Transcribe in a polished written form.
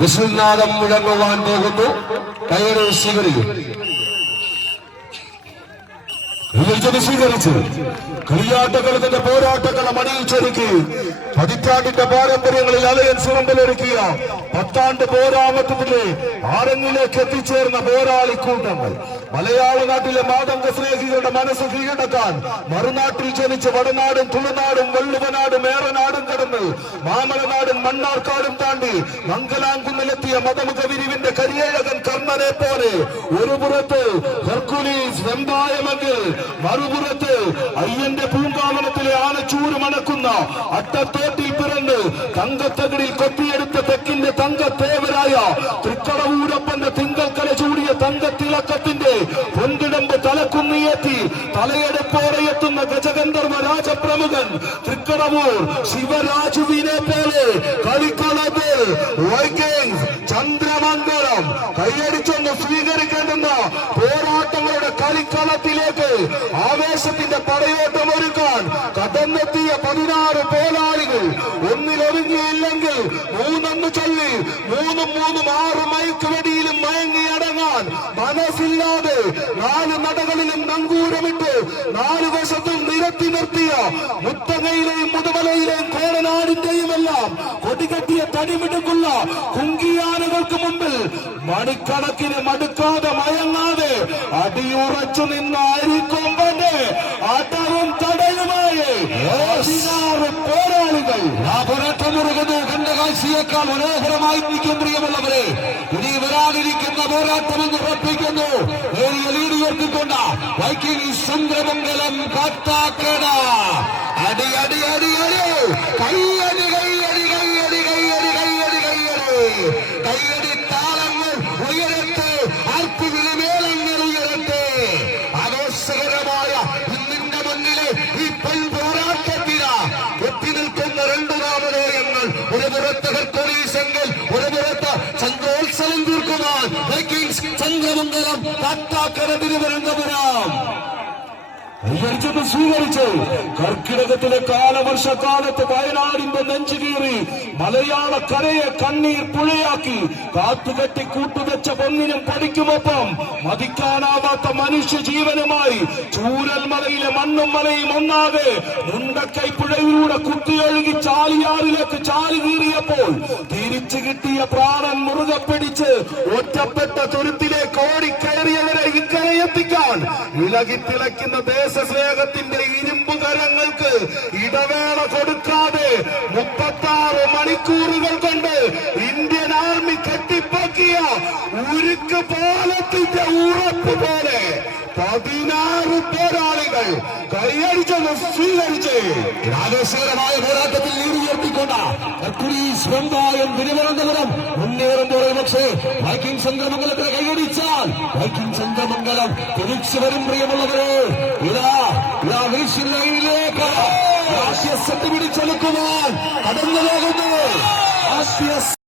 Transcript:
വിശ്വനാഥം മുഴങ്ങുവാൻ പോകുന്നു. കയറി സ്വീകരിക്കും. സ്വീകരിച്ചു കളിയാട്ടകളത്തിന്റെ പോരാട്ടങ്ങളെ മണിയിച്ചൊരുക്കി പതിറ്റാണ്ടിന്റെ പാരമ്പര്യങ്ങളിൽ അലയൻസ് മുമ്പിലൊരുക്കിയ പത്താണ്ട് പോരാമത്വത്തിലെ ആരങ്ങിലേക്ക് എത്തിച്ചേർന്ന പോരാളിക്കൂട്ടങ്ങൾ മലയാള നാട്ടിലെ മാതംഗ സ്നേഹികളുടെ മനസ്സ് കീഴടക്കാൻ മറുനാട്ടിൽ ജനിച്ച് വടനാടും തുളുനാടും വള്ളുവനാടും ഏറനാടും കടന്ന് മാമലനാടും മണ്ണാർക്കാടും താണ്ടി മംഗലാംകുന്നിലെത്തിയ മതമുഖ വിരിവിന്റെ കരിയേഴകൻ കർണനെ പോലെ ഒരു പുറത്ത് ഹെർക്കുലീസ് വെമ്പായമെങ്കിൽ മറുപുറത്ത് അയ്യന്റെ പൂങ്കാവനത്തിലെ ആനച്ചൂര് മണക്കുന്ന അട്ടത്തോട്ടിൽ പിറന്ന് തങ്കത്തകിടിൽ കൊത്തിയെടുത്ത തെക്കിന്റെ തങ്കത്തേവരായ തൃക്കടവൂരപ്പന്റെ തിങ്കൽക്കല ചൂടിയ തങ്കത്തിളക്കത്തിന്റെ പൊന്തിടമ്പ് തലക്കുന്നിയെത്തി തലയെടുപ്പോടെ എത്തുന്ന ഗജഗന്ധർവ രാജപ്രമുഖൻ തൃക്കടവൂർ ശിവരാജുവിനെ പോലെ കളിക്കളത്ത് വൈക്കിങ്സ് ചന്ദ്രമംഗലം കൈയടിച്ചൊന്ന് സ്വീകരിക്കേണ്ടുന്ന പോരാട്ടങ്ങളുടെ കളിക്കളത്തിലേക്ക് ആവേശത്തിന്റെ പടയോട്ടം ഒരുക്കാൻ കടന്നെത്തിയ 16 പോരാളികൾ ഒന്നിലൊരുങ്ങിയില്ലെങ്കിൽ മൂന്നെന്ന് ചൊല്ലി മൂന്നും 6 മൈക്ക് വെടിയിലും മയങ്ങിയടങ്ങാൻ മനസ്സില്ലാതെ 4 നടകളിലും നങ്കൂരമിട്ട് 4 വശത്തും നിരത്തി നിർത്തിയ മുത്തങ്ങയിലെയും മുതുമലയിലെയും കോടനാടിന്റെയും എല്ലാം കൊടികെട്ടിയ തടിമിടുക്കുള്ള കുങ്കിയാനകൾക്ക് മുമ്പിൽ മണിക്കണക്കിന് മടുക്കാതെ മയങ്ങാതെ അടിയുറച്ചു നിന്ന അരിക്കൊമ്പന്റെ അടവും തടയുമായി 16 പോരാളികൾ ആ പോരാട്ടം മുറുകുന്നു. കണ്ട കാഴ്ചയേക്കാൾ മനോഹരമായി നിൽക്കും. പ്രിയമുള്ളവരെ, ഇനി വരാനിരിക്കുന്ന പോരാട്ടമെന്ന് ഉറപ്പിക്കുന്നു. ഏറിയ ലീഡ് ഉയർത്തിക്കൊണ്ട് വൈക്കിങ്സ് ചന്ദ്രമംഗലം കാട്ടാക്കട അടി അടി അടി അടി കയ്യടി കയ്യടി കയ്യടി കയ്യടി കയ്യടി കയ്യടി കയ്യടി താളങ്ങൾ ഉയരട്ടെ, ആർപ്പുവിളിമേളങ്ങൾ ഉയരട്ടെ. ആഘോഷകരമായ ഇന്നിന്റെ മുന്നിലെ ഈ പോരാട്ടത്തിന എത്തി നിൽക്കുന്ന 2 നാമധേയങ്ങൾ. ഒരു പുറത്ത് ഹെർക്കുലീസെങ്കിൽ ഒരു പുറത്ത് ചന്ദ്രോത്സവം തീർക്കുവാൻ വൈക്കിങ്സ് ചന്ദ്രമംഗലം കാട്ടാക്കട തിരുവനന്തപുരം സ്വീകരിച്ചു. കർക്കിടകത്തിലെ കാലവർഷക്കാലത്ത് വയനാടിന്റെ നെഞ്ചു കീറി മലയാള കരയെ കണ്ണീർ പുഴയാക്കി കാത്തുകെട്ടി കൂട്ടുവെച്ച പൊന്നിനും പടിക്കുമൊപ്പം മതിക്കാനാവാത്ത മനുഷ്യ ജീവനുമായി ചൂരൽമലയിലെ മണ്ണും മലയും ഒന്നാകെ മുണ്ടക്കൈ പുഴയിലൂടെ കുത്തിയൊഴുകി ചാലിയാറിലേക്ക് ചാലി കീറിയപ്പോൾ തിരിച്ചു കിട്ടിയ പ്രാണൻ മുറുകെ പിടിച്ച് ഒറ്റപ്പെട്ട തുരുത്തിലേക്ക് ഓടിക്കയറിയവരെ ഇക്കരെ എത്തിക്കാൻ ഇളകിത്തിളയ്ക്കുന്ന ദേശസ്നേഹത്തിന്റെ ഇരുമ്പുകരങ്ങൾക്ക് ഇടവേള കൊടുക്കാതെ 36 മണിക്കൂറുകൾ കൊണ്ട് ഇന്ത്യൻ ആർമി കെട്ടിപ്പൊക്കിയ ഉരുക്ക് പാലത്തിന്റെ ഉറപ്പ് പോലെ 16 പോരാളികൾ കൈയടിച്ചത് സ്വീകരിച്ച് ആവേശകരമായ പോരാട്ടത്തിൽ ലീഡ് ഉയർത്തിക്കൊണ്ട് ഹെർക്കുലീസ് വെമ്പായം തിരുവനന്തപുരം മുന്നേറുമ്പോൾ പക്ഷേ വൈക്കിങ്സ് ചന്ദ്രമംഗലത്തെ കൈയടിച്ചാൽ വൈക്കിങ്സ് ചന്ദ്രമംഗലം തിരിച്ചു വരും. പ്രിയമുള്ളവരെ, ഇതാ ലൈനിലേക്ക് പിടിച്ചെടുക്കുവാൻ കടന്നു പോകുന്നു.